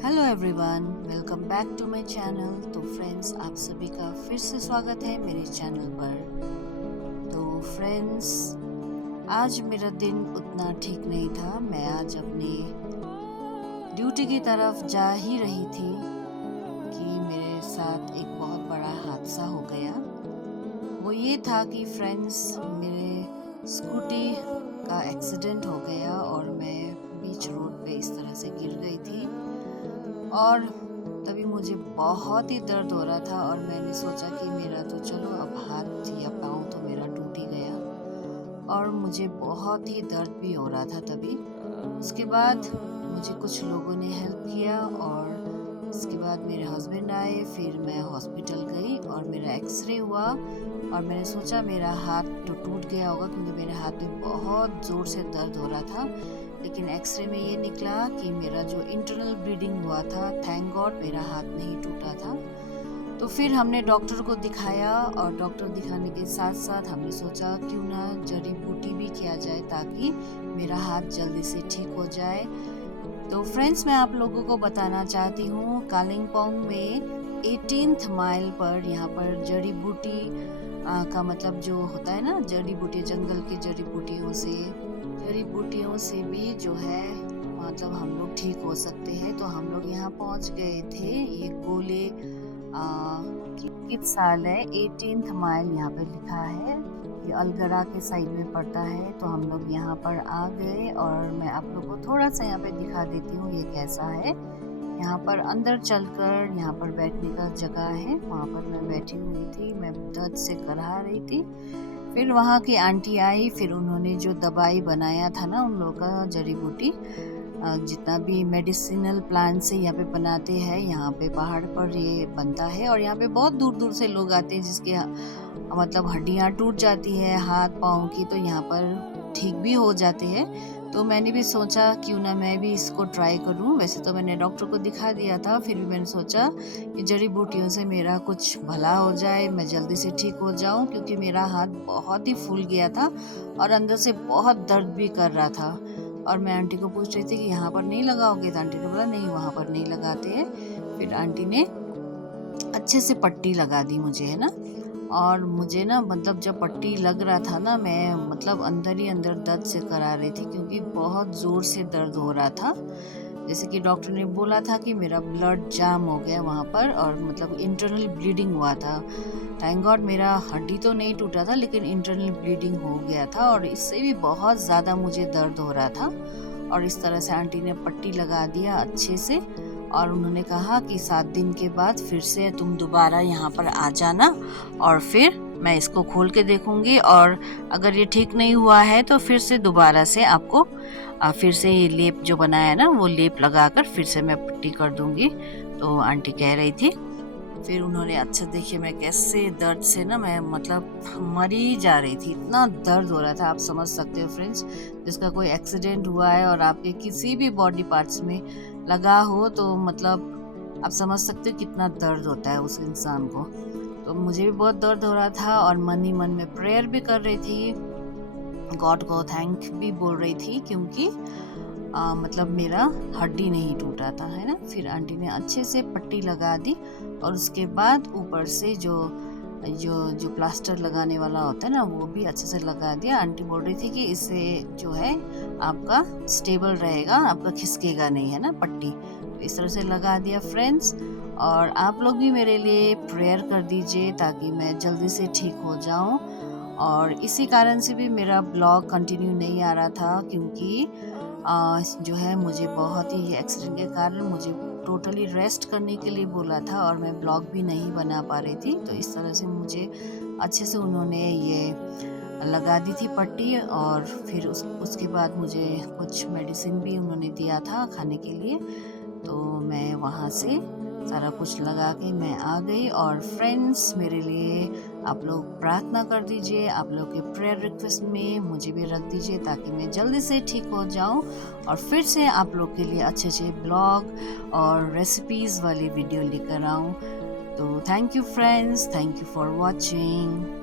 Hello everyone, welcome back to my channel. तो friends, आप सभी का फिर से स्वागत है मेरे चैनल पर। तो फ्रेंड्स, आज मेरा दिन उतना ठीक नहीं था। मैं आज अपने ड्यूटी की तरफ जा ही रही थी कि मेरे साथ एक बहुत बड़ा हादसा हो गया। वो ये था कि फ्रेंड्स, मेरे स्कूटी का एक्सीडेंट हो गया और मैं बीच रोड पे इस तरह से गिर गई थी और तभी मुझे बहुत ही दर्द हो रहा था और मैंने सोचा कि मेरा तो चलो अब हाथ या पाँव तो मेरा टूट ही गया और मुझे बहुत ही दर्द भी हो रहा था तभी। उसके बाद मुझे कुछ लोगों ने हेल्प किया और उसके बाद मेरे हस्बैंड आए। फिर मैं हॉस्पिटल गई और मेरा एक्सरे हुआ और मैंने सोचा मेरा हाथ तो टूट गया होगा क्योंकि मेरे हाथ में बहुत ज़ोर से दर्द हो रहा था। लेकिन एक्सरे में ये निकला कि मेरा जो इंटरनल ब्लीडिंग हुआ था, थैंक गॉड मेरा हाथ नहीं टूटा था। तो फिर हमने डॉक्टर को दिखाया और डॉक्टर दिखाने के साथ साथ हमने सोचा क्यों ना जड़ी बूटी भी किया जाए ताकि मेरा हाथ जल्दी से ठीक हो जाए। तो फ्रेंड्स, मैं आप लोगों को बताना चाहती हूँ, कालिम्पोंग में 18th माइल पर यहाँ पर जड़ी बूटी का मतलब जो होता है ना, जड़ी बूटी, जंगल की जड़ी बूटियों से भी जो है मतलब हम लोग ठीक हो सकते हैं। तो हम लोग यहाँ पहुँच गए थे। ये गोले किस साल है, 18th माइल यहाँ पे लिखा है। ये अलगरा के साइड में पड़ता है। तो हम लोग यहाँ पर आ गए और मैं आप लोग को थोड़ा सा यहाँ पे दिखा देती हूँ ये कैसा है। यहाँ पर अंदर चलकर यहाँ पर बैठने का जगह है, वहाँ पर मैं बैठी हुई थी, मैं दर्द से कराह रही थी। फिर वहाँ की आंटी आई, फिर उन्होंने जो दवाई बनाया था ना उन लोगों का, जड़ी बूटी जितना भी मेडिसिनल प्लांट से यहाँ पे बनाते हैं, यहाँ पे पहाड़ पर ये बनता है और यहाँ पे बहुत दूर दूर से लोग आते हैं जिसके मतलब हड्डियाँ टूट जाती है हाथ पाँव की, तो यहाँ पर ठीक भी हो जाते हैं। तो मैंने भी सोचा क्यों ना मैं भी इसको ट्राई करूं। वैसे तो मैंने डॉक्टर को दिखा दिया था, फिर भी मैंने सोचा कि जड़ी बूटियों से मेरा कुछ भला हो जाए, मैं जल्दी से ठीक हो जाऊं, क्योंकि मेरा हाथ बहुत ही फूल गया था और अंदर से बहुत दर्द भी कर रहा था। और मैं आंटी को पूछ रही थी कि यहाँ पर नहीं लगाओगे, तो आंटी ने बोला नहीं वहाँ पर नहीं लगाते हैं। फिर आंटी ने अच्छे से पट्टी लगा दी मुझे, है ना। और मुझे ना मतलब जब पट्टी लग रहा था ना, मैं मतलब अंदर ही अंदर दर्द से करा रही थी क्योंकि बहुत ज़ोर से दर्द हो रहा था। जैसे कि डॉक्टर ने बोला था कि मेरा ब्लड जाम हो गया वहाँ पर और मतलब इंटरनल ब्लीडिंग हुआ था। थैंक गॉड मेरा हड्डी तो नहीं टूटा था लेकिन इंटरनल ब्लीडिंग हो गया था और इससे भी बहुत ज़्यादा मुझे दर्द हो रहा था। और इस तरह से आंटी ने पट्टी लगा दिया अच्छे से और उन्होंने कहा कि 7 दिन के बाद फिर से तुम दोबारा यहाँ पर आ जाना और फिर मैं इसको खोल के देखूंगी और अगर ये ठीक नहीं हुआ है तो फिर से दोबारा से आपको फिर से ये लेप जो बनाया है ना, वो लेप लगाकर फिर से मैं पट्टी कर दूंगी। तो आंटी कह रही थी। फिर उन्होंने अच्छा देखिए मैं कैसे दर्द से ना मैं मतलब मरी जा रही थी, इतना दर्द हो रहा था। आप समझ सकते हो फ्रेंड्स, जिसका कोई एक्सीडेंट हुआ है और आपके किसी भी बॉडी पार्ट्स में लगा हो तो मतलब आप समझ सकते हो कितना दर्द होता है उस इंसान को। तो मुझे भी बहुत दर्द हो रहा था और मन ही मन में प्रेयर भी कर रही थी, गॉड को थैंक भी बोल रही थी क्योंकि मतलब मेरा हड्डी नहीं टूटा था, है ना। फिर आंटी ने अच्छे से पट्टी लगा दी और उसके बाद ऊपर से जो जो जो प्लास्टर लगाने वाला होता है ना, वो भी अच्छे से लगा दिया। आंटी बोल रही थी कि इससे जो है आपका स्टेबल रहेगा, आपका खिसकेगा नहीं, है ना पट्टी। तो इस तरह से लगा दिया फ्रेंड्स। और आप लोग भी मेरे लिए प्रेयर कर दीजिए ताकि मैं जल्दी से ठीक हो जाऊं। और इसी कारण से भी मेरा ब्लॉग कंटिन्यू नहीं आ रहा था क्योंकि जो है मुझे बहुत ही एक्सीडेंट के कारण मुझे टोटली रेस्ट करने के लिए बोला था और मैं ब्लॉग भी नहीं बना पा रही थी। तो इस तरह से मुझे अच्छे से उन्होंने ये लगा दी थी पट्टी और फिर उसके बाद मुझे कुछ मेडिसिन भी उन्होंने दिया था खाने के लिए। तो मैं वहाँ से सारा कुछ लगा के मैं आ गई। और फ्रेंड्स, मेरे लिए आप लोग प्रार्थना कर दीजिए, आप लोग के प्रेयर रिक्वेस्ट में मुझे भी रख दीजिए ताकि मैं जल्दी से ठीक हो जाऊं और फिर से आप लोग के लिए अच्छे अच्छे ब्लॉग और रेसिपीज़ वाली वीडियो लेकर आऊं। तो thank you friends, thank you for watching.